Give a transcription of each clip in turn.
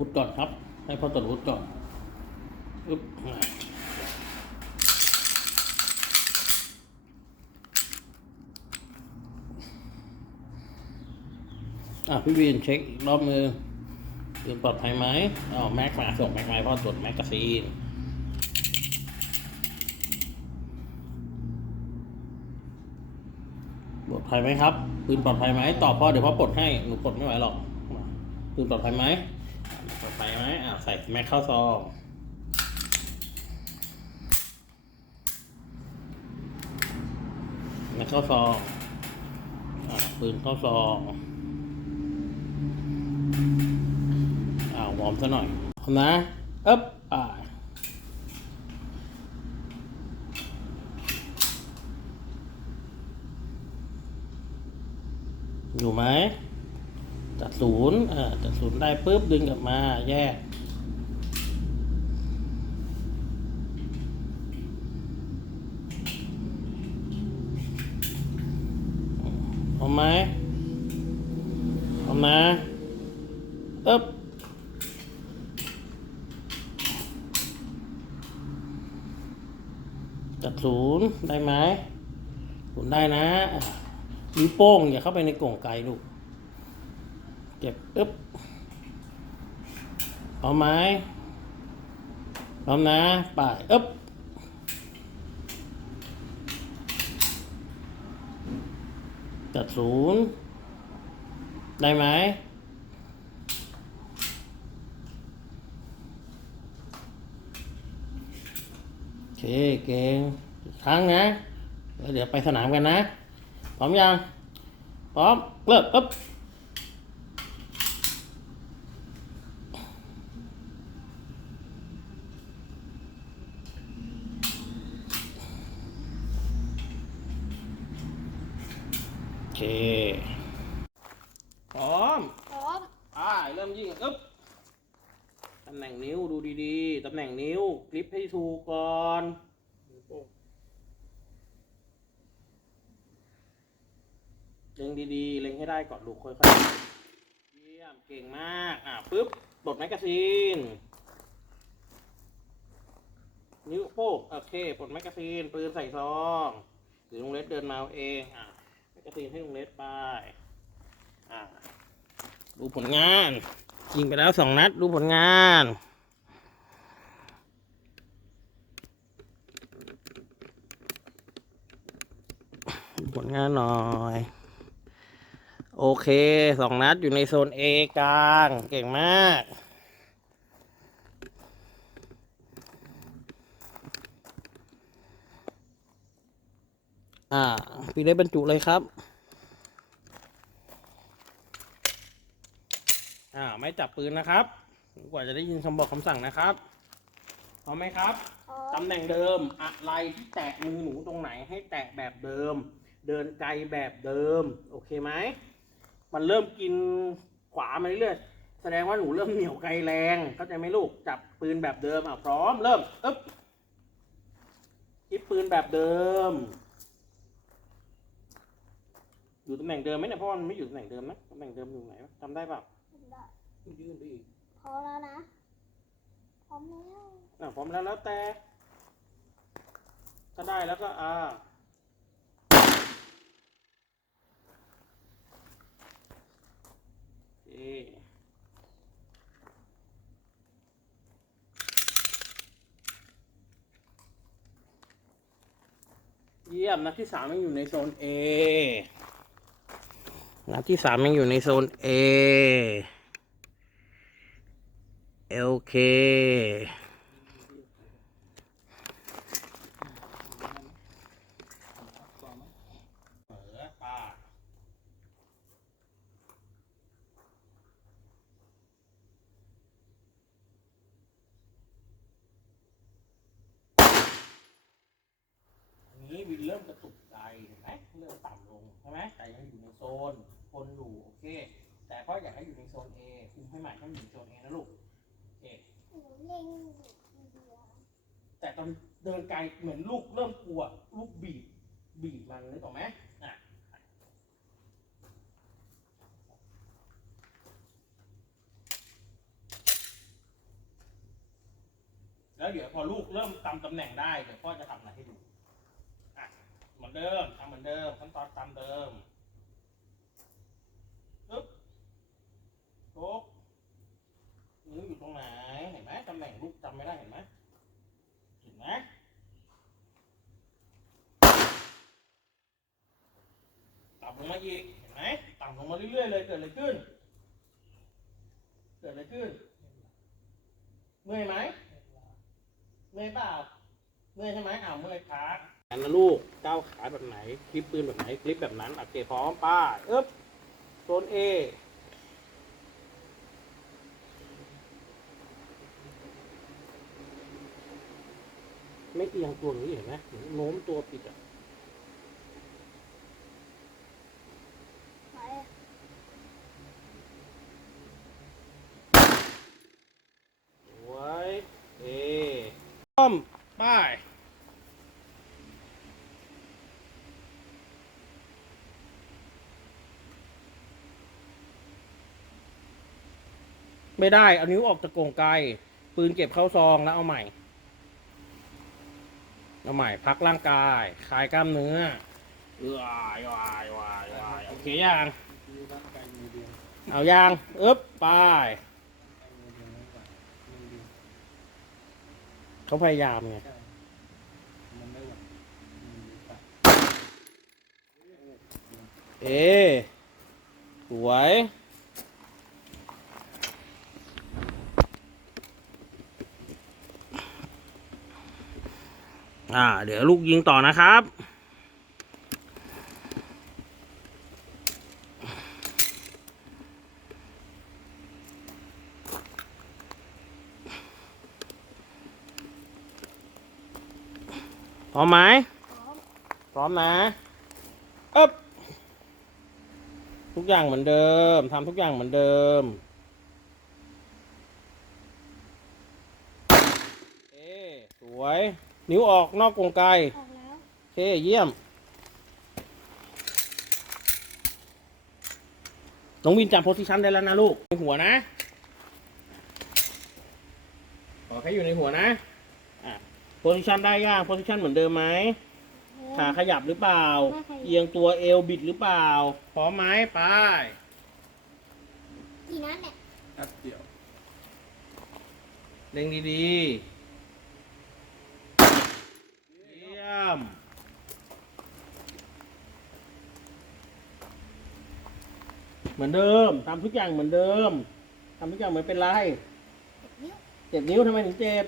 พุดก่อนครับ ให้พ่อตรวจพุดก่อนอึ๊บอะพี่วินเช็ครอบมือปืนปลอดภัยไหมอ๋อแม็กมาส่งแม็กมาให้พ่อตรวจแม็กกาซีนปลอดภัยไหมครับปืนปลอดภัยไหมตอบพ่อเดี๋ยวพ่อปลดให้หนูปลดไม่ไหวหรอกปืนปลอดภัยไหม อะปลอดภัยไหมอ่าใส่แม็กเข้าซองแม็กเข้าซองอ่าปืนเข้าซองอ่าวอร์มซะหน่อยนะเอ๊บอ่าอยู่ไหม จัดศูนย์จัดศูนย์ได้ปุ๊บดึงกลับมาแยกเอาไหมเอามาเอ๊บจัดศูนย์ได้ไหมศูนย์ได้นะอะนิ้วโป้งอย่าเข้าไปในกล่องไกลลูก เก็บอึ๊บเอาไหมพร้อมนะป่ายอึ๊บจัดศูนย์ได้ไหมโอเคเก่งอีกครั้งนะแล้วเดี๋ยวไปสนามกันนะ พร้อมยัง พร้อมเริ่มปุ๊บโอเค พร้อม พร้อม อ่า เริ่มยิงอึ๊บตำแหน่งนิ้วดูดีๆ ตำแหน่งนิ้วกริปให้ถูกก่อนเล็งดีๆ เล็งให้ได้ก่อนลูกค่อยๆ เยี่ยม เก่งมาก อ่าปึ๊บปลดแมกกาซีน นิ้วโป้งโอเคปลดแมกกาซีน ปืนใส่ซองหรือลุงเล็ดเดินมาเอาเอง อ่า กกาซีนให้ลุงเล็ดไป อ่า ดูผลงาน ยิงไปแล้วสองนัด ดูผลงานผลงานหน่อย โอเคสองนัดอยู่ในโซน A กลาง เก่งมาก อ่าพี่ได้บรรจุเลยครับ อ่า ไม่จับปืนนะครับ กว่าจะได้ยินคำบอกคำสั่งนะครับพร้อมไหมครับพร้อตำมแหน่งเดิม อะไรที่แตะมือหนูตรงไหนให้แตะแบบเดิม เดินไกลแบบเดิม โอเคไหม มันเริ่มกินขวามาเรื่อยๆแสดงว่าหนูเริ่มเหนียวไกลแรง เข้าใจไหมลูก จับปืนแบบเดิมอะพร้อม เริ่ม อึ๊บคิดปืนแบบเดิม อยู่ตำแหน่งเดิมไหมเนี่ยเพราะว่ามันไม่อยู่ตำแหน่งเดิมนะตำแหน่งเดิมอยู่ไหนวะจำได้เปล่ายื่นไปอีกพร้อมแล้วนะ พร้อมแล้วอะพร้อมแล้วแล้วแต่ ถ้าได้แล้วก็อ่าโอเคเยี่ยมนัดที่สามยังอยู่ในโซน A นัดที่สามยังอยู่ในโซน A โอเคเปิดปากอันนี้วินเริ่มกระตุกใจเห็นไหมเริ่มต่ำลงใช่ไหมแต่ยังอยู่ในโซน แต่ก็อยากให้อยู่ในโซน A คุมให้ใหม่ให้มันอยู่ในโซน A นะลูกโอเคหนูเล่นอยู่เดียวแต่ตอนเดินไกลเหมือนลูกเริ่มกลัว ลูกบีบบีบมันนึกออกไหมอะแล้วเดี๋ยวพอลูกเริ่มจำตำแหน่งได้เดี๋ยวพ่อจะทำอะไรให้ดูอะเหมือนเดิมทำเหมือนเดิมขั้นตอนตามเดิมปึ๊บ โต๊ะนิ้วอยู่ตรงไหน เห็นไหมตำแหน่งลูกจำไม่ได้เห็นไหมเห็นไหมต่ำลงมาอีก เห็นไหมต่ำลงมาเรื่อยๆเลย เกิดอะไรขึ้น เกิดอะไรขึ้น เมื่อยไหมเมื่อยเปล่าเมื่อยใช่ไหมอ้าวเมื่อยขาอันนะลูกก้าวขาแบบไหน คลิปปืนแบบไหน คลิปแบบนั้นโอเคพร้อมป้าอึ๊บโซนเอ ไม่เอียงตัวหนูเห็นไหมโน้มตัวปิดอะไวยเอต้อมป้ายไม่ได้ เอานิ้วออกจากกรงไกลปืนเก็บเข้าซองแล้วเอาใหม่ เอาใหม่พักร่างกาย คลายกล้ามเนื้อวายวายวายวายโอเคยังเอายางอึ๊บไปเขาพยายามไงเอสวย อ่า เดี๋ยวลูกยิงต่อนะครับ พร้อมไหมพร้อมนะอึ๊บทุกอย่างเหมือนเดิมทำทุกอย่างเหมือนเดิม เอ๊สวย นิ้วออกนอกกรงไกลออกแล้ว โอเค เยี่ยม น้องวินจับโพสิชันได้แล้วนะลูก ในหัวนะ ขอแค่อยู่ในหัวนะ อะโพสิชันได้ยังโพสิชันเหมือนเดิมไหม ขาขยับหรือเปล่า ไม่ขยับ เอียงตัวเอวบิดหรือเปล่า พร้อมไหมไป กี่นัดเนี่ยแป๊บเดียว เล็งดีๆ เยี่ยม เห มือนเดิมทำทุกอย่างเหมือนเดิมทำทุกอย่างเหมือนเป็นไรเจ็บนิ้วเจ็บนิ้วทำไมถึงเจ็บ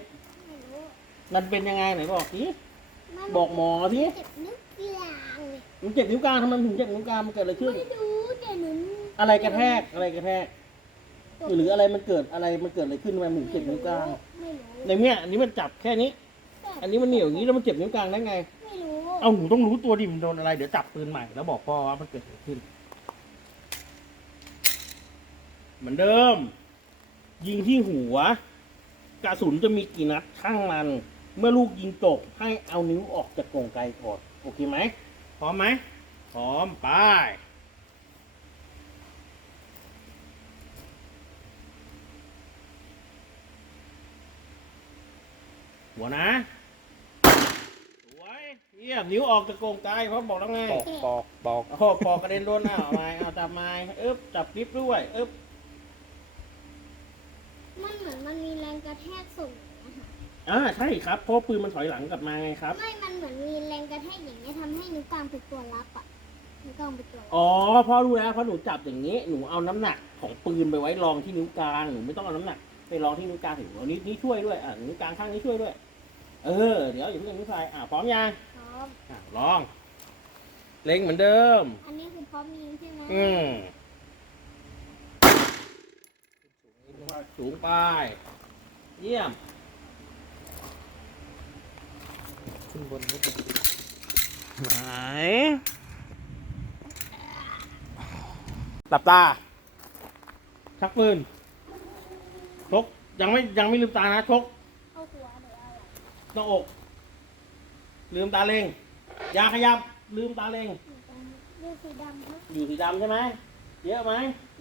ไม่รู้มันเป็นยังไงไหนบอกสิมันบอกหมอสิเจ็บนิ้วกลางเลยมันเจ็บนิ้วกลางทำไมมันถึงเจ็บนิ้วกลางมันเกิดอะไรขึ้น ไม่รู้แต่หนูอะไรกระแทกอะไรกระแทก หรืออะไรมันเกิดอะไรมันเกิดอะไรขึ้นทำไมมันถึงเจ็บนิ้วกลางไม่รู้ในเนี้ยอันนี้มันจับแค่นี้ อันนี้มันเหนียวอย่างนี้แล้วมันเจ็บนิ้วกลางได้ไง ไม่รู้ เอาหนูต้องรู้ตัวดิมันโดนอะไรเดี๋ยวจับปืนใหม่แล้วบอกพ่อว่ามันเกิดอะไรขึ้น เหมือนเดิม ยิงที่หัว กระสุนจะมีกี่นัดช่างมัน เมื่อลูกยิงจบให้เอานิ้วออกจากกรงไกลก่อนโอเคไหมพร้อมไหมพร้อมไปหัวนะสวยเยี่ยมนิ้วออกจากกรงไกลเพราะบอกแล้วไงปอกปอกปอกโอ้โหปอกกระเด็นโดนอ้าวไม้เอาจับไม้อึ๊บจับปิ๊บด้วยอึ๊บ มันเหมือนมันมีแรงกระแทกส่งนะคะอ่าใช่ครับเพราะปืนมันถอยหลังกลับมาไงครับ ไม่มันเหมือนมีแรงกระแทกอย่างเงี้ยทำให้นิ้วกลางเป็นตัวรับอะนิ้วกลางเป็นตัวรับอ๋อพ่อรู้แล้วเพราะหนูจับอย่างนี้หนูเอาน้ำหนักของปืนไปไว้รองที่นิ้วกลางหนูไม่ต้องเอาน้ำหนักไปรองที่นิ้วกลางถึงเอานิ้วนี้ช่วยด้วยอะนิ้วกลางข้างนี้ช่วยด้วย เออเดี๋ยวอย่าเพิ่งนิ้วพายอะพร้อมยังพร้อมอะลอง เล็งเหมือนเดิม อันนี้คือพร้อมยิงใช่ไหมอืม สูงไป เยี่ยม ขึ้นบนนิดนึงไหนหลับตา ชักปืน ชก ยังไม่ยังไม่ลืมตานะ ชก เข้าหัวหรืออะไรหน้าอก ลืมตาเล็งอย่าขยับ ลืมตาเล็งอยู่ตรงนี้ดูสีดำครับอยู่สีดำใช่ไหม เยอะไหม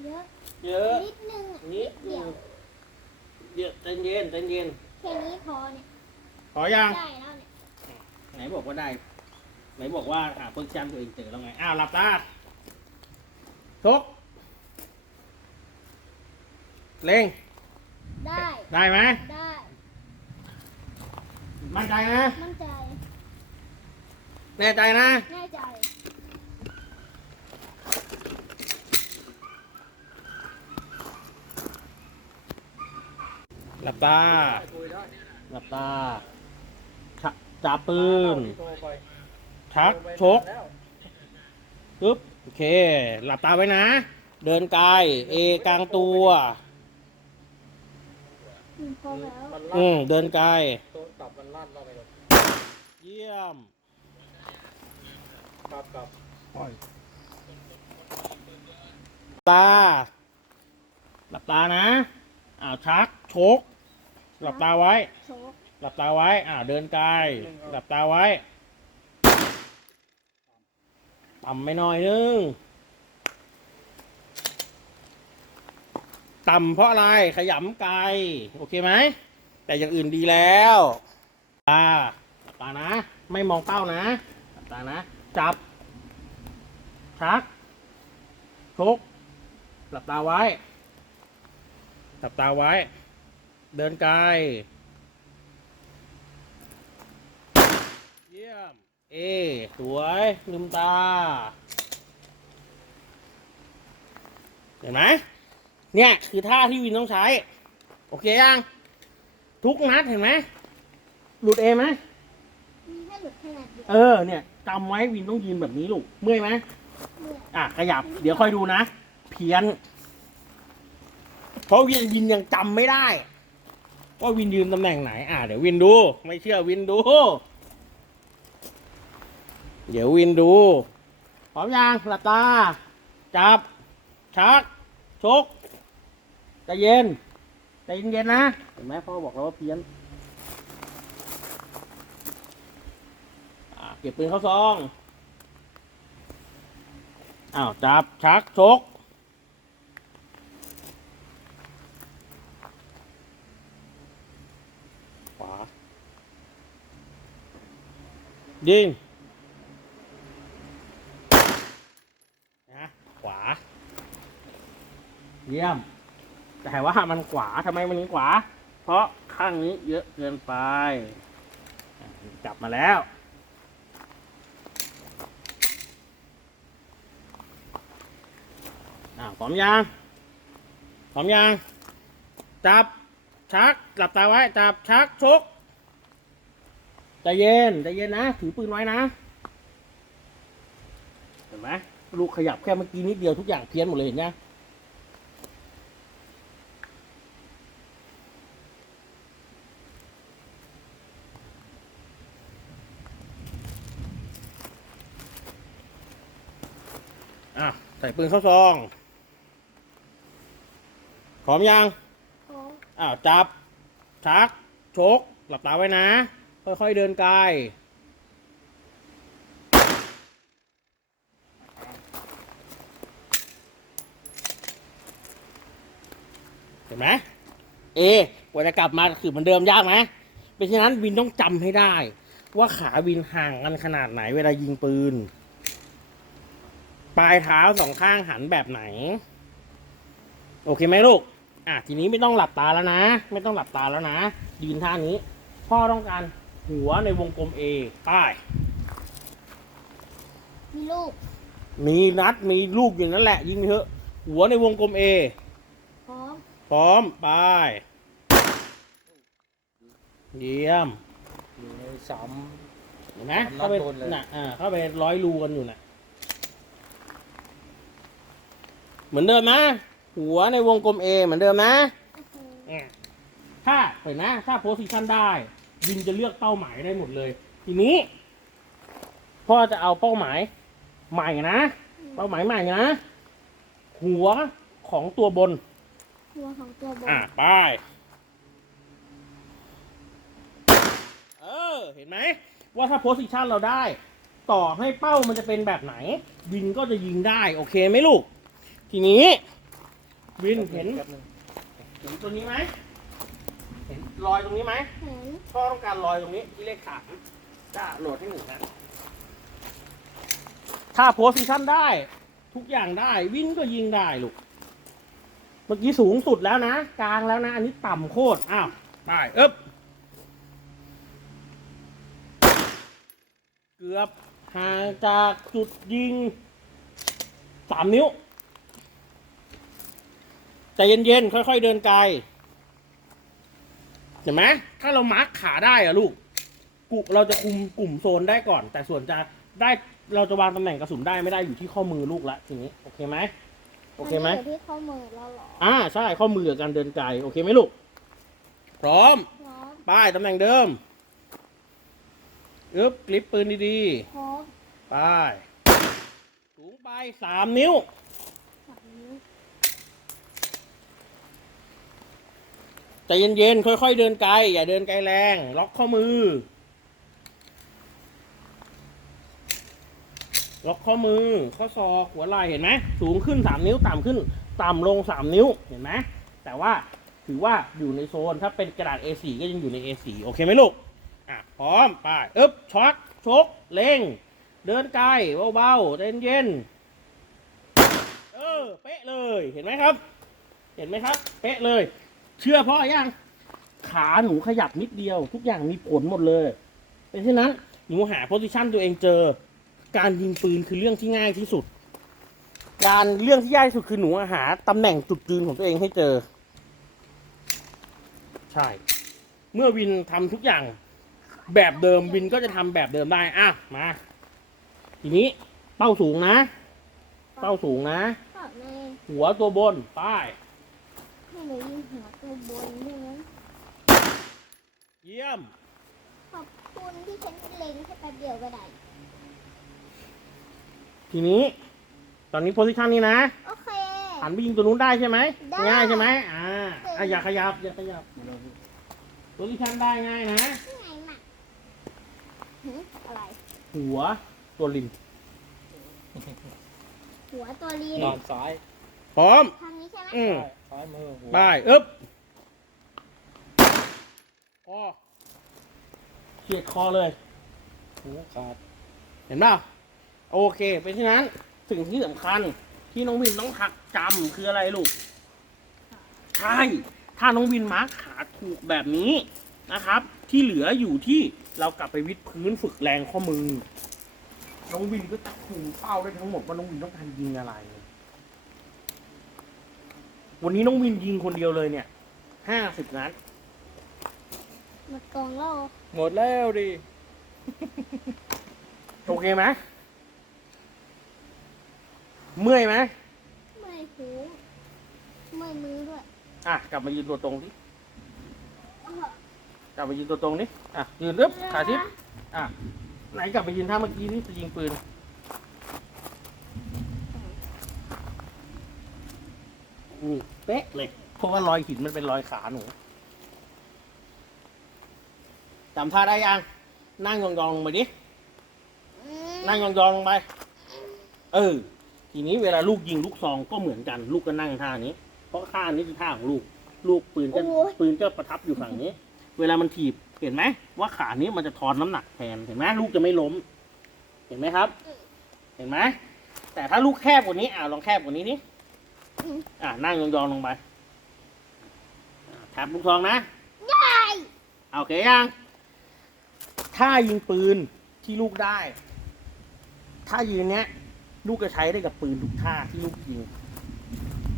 เยอะ เยอะนิดนึงอะนิดเดียวเยอะเย็นเย็นใจเย็นแค่นี้พอเนี่ยขอยังได้แล้วเนี่ยไหนบอกว่าได้ ไหนบอกว่าหาโพสิชันตัวเองเจอแล้วไง อ้าวหลับตาชกเล็งได้ได้ไหมได้มั่นใจนะมั่นใจแน่ใจนะแน่ใจ หลับตา หลับตาจับปืนชัก ชกปึ๊บโอเค หลับตาไว้นะ เดินกาย เอกลางตัว อืมพอเดินกาย เยี่ยมกลับกลับตา หลับตานะ อ้าวชัก ชก หลับตาไว้ โชกหลับตาไว้ อ่าเดินกายหลับตาไว้ ต่ำไม่น้อยนึง ต่ำเพราะอะไร ขยำไกลโอเคไหม แต่อย่างอื่นดีแล้วตาหลับตานะ ไม่มองเป้านะ หลับตานะ จับ ชักชกหลับตาไว้ หลับตาไว้ เดินไกล เยี่ยม เอ สวย ลืมตา เห็นไหม เนี่ย คือท่าที่วินต้องใช้ โอเคยัง ทุกนัดเห็นไหม หลุดเอไหมมีแค่หลุดขนาดเดียวเออ เนี่ยจำไว้วินต้องยืนแบบนี้ลูก เมื่อยไหมเมื่ออะขยับ เดี๋ยวค่อยดูนะ เพี้ยน เพราะวินวินยังจำไม่ได้ ว่าวินยืนตำแหน่งไหน อะเดี๋ยววินดู ไม่เชื่อวินดู เดี๋ยววินดูพร้อมยังหลับตา จับ ชัก ชกใจเย็นใจเย็นๆนะ เห็นไหมพ่อบอกแล้วว่าเพี้ยนอะเก็บปืนเข้าซอง อ้าว จับ ชัก ชก ขวา ยิงนะขวา เยี่ยม แต่ว่ามันขวาทำไมมันถึงขวา เพราะข้างนี้เยอะเกินไปอะจับมาแล้วอ้าวพร้อมยังพร้อมยัง จับชักหลับตาไว้ จับชักชก ใจเย็นใจเย็นนะ ถือปืนไว้นะ เห็นไหมลูกขยับแค่เมื่อกี้นิดเดียวทุกอย่างเพี้ยนหมดเลยเห็นไหมอะ ใส่ปืนเข้าซองพร้อมยังโค้งอ้าว จับ ชัก ชก หลับตาไว้นะ ค่อยๆเดินกาย เห็นไหมเอกว่าจะกลับมาคือเหมือนเดิมยากไหมเป็นฉะนั้นวินต้องจำให้ได้ ว่าขาวินห่างกันขนาดไหนเวลายิงปืน ปลายเท้าสองข้างหันแบบไหน โอเคไหมลูกอะทีนี้ไม่ต้องหลับตาแล้วนะ ไม่ต้องหลับตาแล้วนะยืนท่านี้ พ่อต้องการ หัวในวงกลม A ป้าย มีลูกมีนัดมีลูกอยู่นั่นแหละ ยิงเถอะ หัวในวงกลม A พร้อมพร้อมไป้าย เยี่ยมอยู่ในสาม เห็นไหมนัดเข้าไปโดนเลย น่ะอ่าเข้าไปร้อยรูกันอยู่น่ะ เหมือนเดิมนะ หัวในวงกลม A เหมือนเดิมนะ โอเคอะถ้าเห็นนะ ถ้าโพสิชันได้ ยินจะเลือกเป้าหมายได้หมดเลย ทีนี้พ่อจะเอาเป้าหมายใหม่นะ เป้าหมายใหม่นะ หัวของตัวบน หัวของตัวบน อะไปเออ เห็นไหม ว่าถ้าโพสิชันเราได้ ต่อให้เป้ามันจะเป็นแบบไหน วินก็จะยิงได้ โอเคไหมลูก ทีนี้ วินเห็นแป๊บนึงเห็นตัวนี้ไหมเห็น รอยตรงนี้ไหมเห็นพ่อต้องการรอยตรงนี้ที่เลขสามจะโหลดให้หนูนะถ้าโพสิชันได้ ทุกอย่างได้ วิ่งก็ยิงได้ลูก เมื่อกี้สูงสุดแล้วนะ กลางแล้วนะ อันนี้ต่ำโคตร อ้าวไปเอ๊บเกือบห่างจากจุดยิงสามนิ้ว ใจเย็นๆ ค่อยๆ เดินไกล เห็นไหมถ้าเรามาร์คขาได้อะลูกกุเราจะคุมกลุ่มโซนได้ก่อน แต่ส่วนจะได้เราจะวางตำแหน่งกระสุนได้ไม่ได้อยู่ที่ข้อมือลูกละทีนี้โอเคไหมโอเคไหมนนี้ยู่ที่ข้อมือเราเหรออ่าใช่ข้อมือกับการเดินไกลโอเคไหมลูก พร้อมพร้อมป้ายตำแหน่งเดิมอึ๊บกลิปปืนดีพร้อม ๆป้ายสูงไปสามนิ้ว สามนิ้ว ใจเย็นๆ ค่อย ๆ เดินไกล อย่าเดินไกลแรง ล็อกข้อมือ ล็อกข้อมือ ข้อศอก หัวไหล่ เห็นไหม สูงขึ้นสามนิ้ว ต่ำขึ้น ต่ำลงสามนิ้ว เห็นไหม แต่ว่าถือว่าอยู่ในโซน ถ้าเป็นกระดาษ A4 ก็ยังอยู่ใน A4 โอเคไหมลูก อะ พร้อม ไปอึ๊บช็อตชก เล็ง เดินไกล เบาๆ เย็นๆ เออ เป๊ะเลย เห็นไหมครับ เห็นไหมครับ เป๊ะเลย เชื่อพ่อยังขาหนูขยับนิดเดียว ทุกอย่างมีผลหมดเลยเป็นเช่นนั้นหนูหาโพสิชันตัวเองเจอ การยิงปืนคือเรื่องที่ง่ายที่สุด การเรื่องที่ยากที่สุดคือหนูหาตำแหน่งจุดยืนของตัวเองให้เจอ ใช่ เมื่อวินทำทุกอย่าง แบบเดิมวินก็จะทำแบบเดิมได้อะมาทีนี้เป้าสูงนะ เป้าสูงนะก็ในหัวตัวบนป้ายให้ หนูยิงหัวตัวบนใช่ไหมเยี่ยม ขอบคุณที่ฉันเล็งแค่แป๊บเดียวก็ได้ทีนี้ ตอนนี้โพสิชันนี้นะโอเค หันไปยิงตัวนู้นได้ใช่ไหมได้ง่ายใช่ไหมอ่าอะอย่าขยับอย่าขยับโพสิชันได้ง่ายนะที่ไหนมาหึอะไร หัวตัวลิงหัวตัวลีนนอนซ้ายพร้อมทางนี้ใช่ไหม อืม ซ้ายมือหัวได้อึ๊บคอเฉียดคอเลย หูขาดเห็นป่ะโอเคเป็นที่นั้นสิ่งที่สำคัญที่น้องวินต้องหักจำคืออะไรลูก ใช่ ถ้าน้องวินมาร์คขาถูกแบบนี้นะครับ ที่เหลืออยู่ที่เรากลับไปวิดพื้นฝึกแรงข้อมือ น้องวินก็จะคุมเป้าได้ทั้งหมดว่าน้องวินต้องการยิงอะไร วันนี้น้องวินยิงคนเดียวเลยเนี่ย ห้าสิบนัด หมดกล่องแล้วหมดแล้วดิ โอเคไหมเมื่อยไหมเมื่อยหูเมื่อยมือด้วยอะ กลับมายืนตัวตรงดิอ้อกลับมายืนตัวตรงดิอะ ยืนรึบขาทิพย์อะ ไหนกลับไปยืนท่าเมื่อกี้นี่จะยิงปืน นี่เป๊ะเลย เพราะว่ารอยหินมันเป็นรอยขาหนูจำท่าได้ยัง นั่งยองๆลงไปดิอืมนั่งยองๆลงไป เออ ทีนี้เวลาลูกยิงลูกซองก็เหมือนกัน ลูกก็นั่งท่านี้ เพราะท่านี้คือท่าของลูก ลูกปืนก็ปืนก็ประทับอยู่ฝั่งนี้ เวลามันถีบ เห็นไหมว่าขานี้มันจะทอนน้ำหนักแทน เห็นไหมลูกจะไม่ล้ม เห็นไหมครับ เห็นไหม แต่ถ้าลูกแคบกว่านี้ อ่าลองแคบกว่านี้นี่ อืมอ่านั่งยองๆลงไปอ่าแท็บลูกซองนะได้โอเคยัง ถ้ายิงปืนที่ลูกได้ ถ้ายืนเนี้ย ลูกจะใช้ได้กับปืนทุกท่าที่ลูกยิง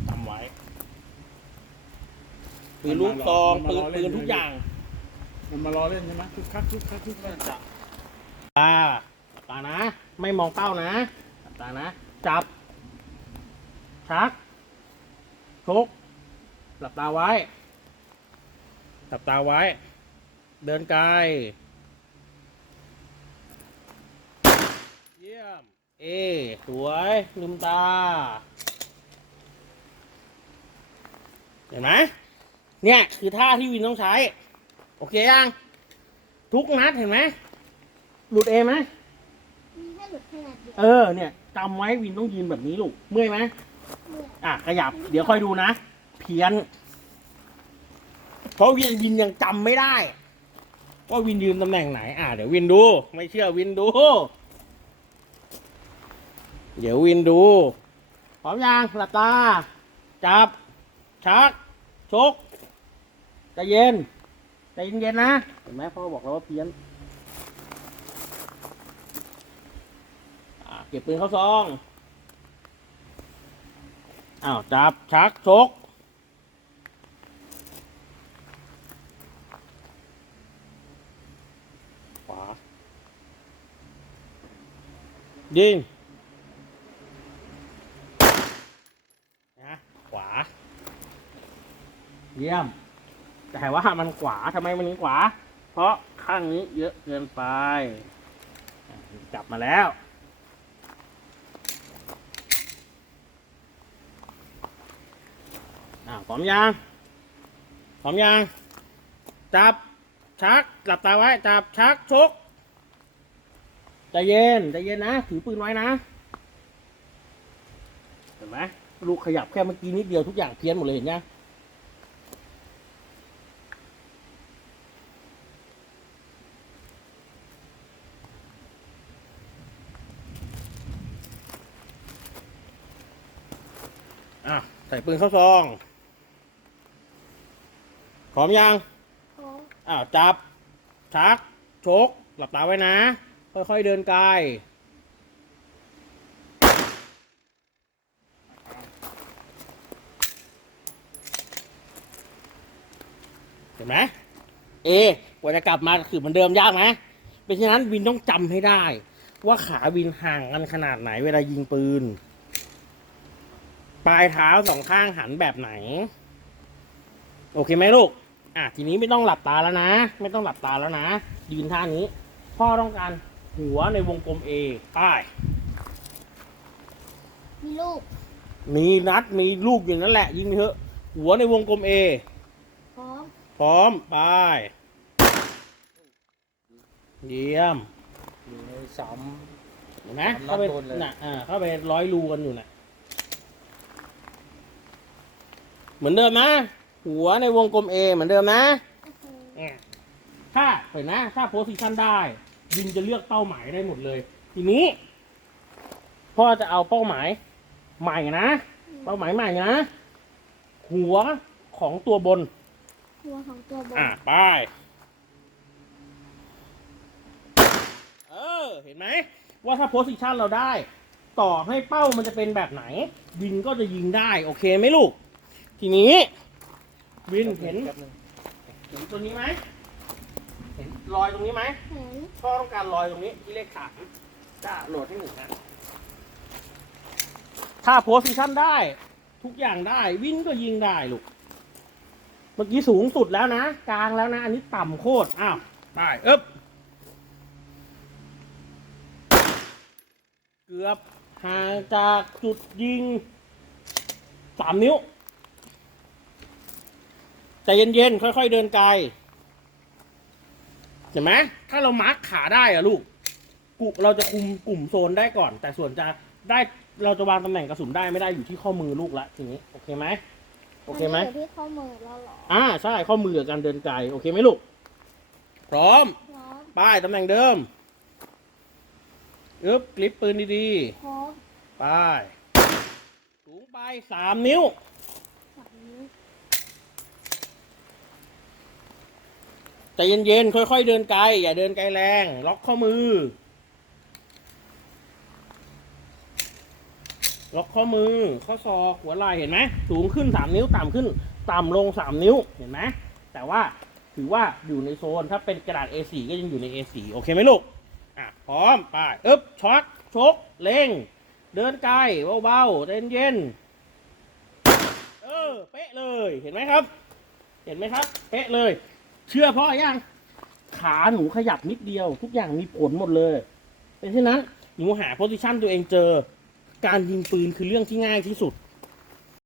จำไว้ปืนลูกซองปืนปืนทุกอย่าง มันมารอเล่นใช่ไหมทุกคักทุกคักทุกคักจะตาตานะ ไม่มองเป้านะตานะ จับชัก ชกหลับตาไว้ หลับตาไว้ เดินไกล เยี่ยม เอ สวย ลืมตา เห็นไหม เนี่ย คือท่าที่วินต้องใช้ โอเคยัง ทุกนัดเห็นไหม หลุดเอไหม มีแค่หลุดขนาดเดียว เออ เนี่ยจำไว้วินต้องยืนแบบนี้ลูก เมื่อยไหมเมื่ อะขยับ เดี๋ยวค่อยดูนะ เพี้ยน เพราะวินวินยังจำไม่ได้ ว่าวินยืนตำแหน่งไหน อ่าเดี๋ยววินดู ไม่เชื่อวินดู เดี๋ยววินดูพร้อมยังหลับตา จับ ชัก ชกใจเย็นใจเย็นๆนะเห็นไหมพ่อบอกแล้วว่าเพี้ยนอ่าเก็บปืนเข้าซอง อ้าวจับชักชก ขวา ยิงนะขวา เยี่ยม แต่ว่ามันขวาทำไมมันขวา เพราะข้างนี้เยอะเกินไป จับมาแล้ว อ่าพร้อมยังพร้อมยังจับ ชัก หลับตาไว้ จับ ชัก ชก ใจเย็น ใจเย็นนะ ถือปืนไว้นะ เห็นไหมลูกขยับแค่เมื่อกี้นิดเดียวทุกอย่างเพี้ยนหมดเลยเห็นยังอะใส่ปืนเข้าซอง พร้อมยังพร้อมอ้าวจับ ชัก ชก หลับตาไว้นะ ค่อยๆเดินไกลเห็นไหมเอกว่าจะกลับมาคือเหมือนเดิมยากไหมเป็นฉะนั้นวินต้องจำให้ได้ ว่าขาวินห่างกันขนาดไหนเวลายิงปืน ปลายเท้าสองข้างหันแบบไหน โอเคไหมลูก อะทีนี้ไม่ต้องหลับตาแล้วนะ ไม่ต้องหลับตาแล้วนะ ยืนท่านี้ พ่อต้องการหัวในวงกลม A ป้ายมีลูก มีนัดมีลูกอย่างนั้นแหละ ยิงไปเถอะ หัวในวงกลม A พร้อม พร้อมไปเยี่ยมอยู่ในสาม เห็นไหมสามนัดเข้าไปโดนเลย น่ะอ่าเข้าไปร้อยรูกันอยู่น่ะเหมือนเดิมนะ หัวในวงกลม A เหมือนเดิมนะโอ้โหเนี่ยถ้าเห็นนะ ถ้าโพสิชันได้ ยิงจะเลือกเป้าหมายได้หมดเลย ทีนี้พ่อจะเอาเป้าหมายใหม่นะ เป้าหมายใหม่นะ หัวของตัวบน หัวของตัวบน อะไปเออ เห็นไหม ว่าถ้าโพสิชันเราได้ ต่อให้เป้ามันจะเป็นแบบไหนวินก็จะยิงได้ โอเคไหมลูก ทีนี้ วินเห็นแป๊บนึงเห็นตัวนี้ไหมเห็นรอยตรงนี้ไหมเห็นพ่อต้องการรอยตรงนี้ที่เลขสามจะโหลดให้หนึ่งนะถ้าโพสิชันได้ ทุกอย่างได้ วินก็ยิงได้ลูกเมื่อกี้สูงสุดแล้วนะ กลางแล้วนะ อันนี้ต่ำโคตรอ้าวได้เอ๊บเกือบห่างจากจุดยิงสามนิ้ว ใจเย็นๆ ค่อยๆ เดินไกล เห็นไหมถ้าเรามาร์คขาได้อะลูกกุเราจะคุมกลุ่มโซนได้ก่อน แต่ส่วนจะได้เราจะวางตำแหน่งกระสุนได้ไม่ได้อยู่ที่ข้อมือลูกละทีนี้ โอเคไหมโอเคไหมนนี้ยู่ที่ข้อมือแล้วเหรออ่าใช่ข้อมือกับการเดินไกลโอเคไหมลูก พร้อมพร้อมป้ายตำแหน่งเดิมอึ๊บกลิปปืนดีพร้อมๆป้ายสูงไปสามนิ้วสามนิ้ ใจเย็นๆ ค่อยๆ เดินไกล อย่าเดินไกลแรง ล็อกข้อมือ ล็อกข้อมือ ข้อศอก หัวไหล่ เห็นไหม สูงขึ้นสามนิ้ว ต่ำขึ้น ต่ำลงสามนิ้ว เห็นไหม แต่ว่าถือว่าอยู่ในโซน ถ้าเป็นกระดาษ A4 ก็ยังอยู่ใน A4 โอเคไหมลูก อะ พร้อม ไปอึ๊บช็อตชก เล็ง เดินไกล เบาๆ เย็นๆเออ เป๊ะเลย เห็นไหมครับ เห็นไหมครับ เป๊ะเลย เชื่อพ่อยัง ขาหนูขยับนิดเดียว ทุกอย่างมีผลหมดเลยเป็นเช่นนั้นหนูหาโพสิชันตัวเองเจอ การยิงปืนคือเรื่องที่ง่ายที่สุด